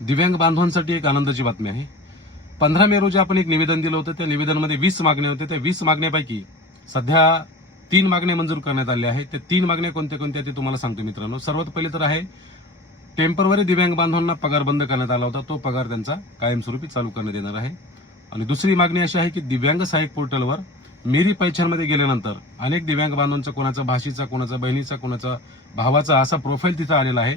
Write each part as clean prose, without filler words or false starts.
दिव्यांग बांधवांसाठी एक आनंदाची बातमी आहे. 15 मे रोजी आपण एक निवेदन दिलं होतं. त्या निवेदनामध्ये 20 मागण्या होत्या. त्या 20 मागण्यापैकी सध्या 3 मागण्या मंजूर करण्यात आल्या आहेत. त्या 3 मागण्या कोणत्या कोणत्या ते तुम्हाला सांगतो मित्रांनो. सर्वात पहिले तर आहे टेम्पररी दिव्यांग बांधवांना पगार बंद करण्यात आला होता. तो पगार त्यांचा कायमस्वरूपी चालू करण्यात येणार आहे. आणि दुसरी मागणी अशी आहे की दिव्यांग सहाय्यक पोर्टलवर मेरी पैचानमध्ये गेल्यानंतर अनेक दिव्यांग बांधवांचा, कोणाचा भाषीचा, कोणाचा बहिणीचा, कोणाचा भावाचा असा प्रोफाईल तिथं आलेला आहे.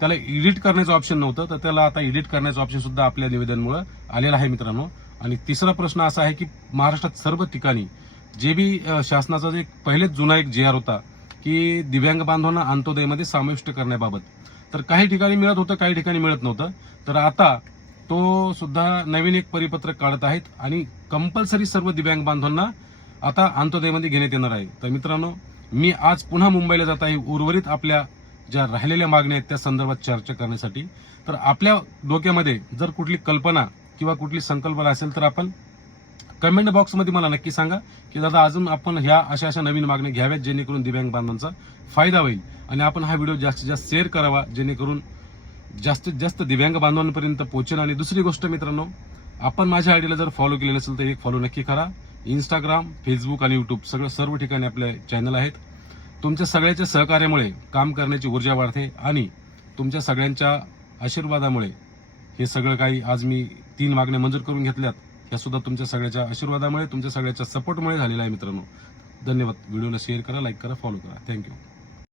त्याला एडिट करण्याचं ऑप्शन नव्हतं, तर त्याला आता एडिट करण्याचं ऑप्शन सुद्धा आपल्या निवेदनामुळे आलेलं आहे मित्रांनो. आणि तिसरा प्रश्न असा आहे की महाराष्ट्रात सर्व ठिकाणी जे बी शासनाचा जे पहिलेच जुना एक JR होता की दिव्यांग बांधवांना अंत्योदयमध्ये समाविष्ट करण्याबाबत, तर काही ठिकाणी मिळत होतं, काही ठिकाणी मिळत नव्हतं. तर आता तो सुद्धा नवीन एक परिपत्रक काढत आहेत आणि कंपल्सरी सर्व दिव्यांग बांधवांना आता अंत्योदयमध्ये घेण्यात येणार आहे. तर मित्रांनो, मी आज पुन्हा मुंबईला जात आहे उर्वरित आपल्या ज्या राहिलेल्या मागण्या आहेत त्या संदर्भात चर्चा करण्यासाठी. तर आपल्या डोक्यामध्ये जर कुठली कल्पना किंवा कुठली संकल्पना असेल तर आपण कमेंट बॉक्समध्ये मला नक्की सांगा की दादा अजून आपण ह्या अशा नवीन मागण्या घ्याव्यात जेणेकरून दिव्यांग बांधवांचा फायदा होईल. आणि आपण हा व्हिडिओ जास्तीत जास्त शेअर करावा जेणेकरून जास्तीत जास्त दिव्यांग बांधवांपर्यंत पोहोचेल. आणि दुसरी गोष्ट मित्रांनो, आपण माझ्या आयडीला जर फॉलो केलेलं असेल तर एक फॉलो नक्की करा. इंस्टाग्राम, फेसबुक आणि युट्यूब सर्व ठिकाणी आपले चॅनल आहेत. तुमच्या सगळ्याच्या सहकार्यामुळे काम करण्याची ऊर्जा वाढते आणि तुमच्या सगळ्यांच्या आशीर्वादामुळे हे सगळं काही आज मी 3 मागण्या मंजूर करून घेतल्यात. ह्या सुद्धा तुमच्या सगळ्याच्या आशीर्वादामुळे, तुमच्या सगळ्याच्या सपोर्टमुळे झालेला आहे मित्रांनो. धन्यवाद. व्हिडिओला शेअर करा, लाईक करा, फॉलो करा. थँक्यू.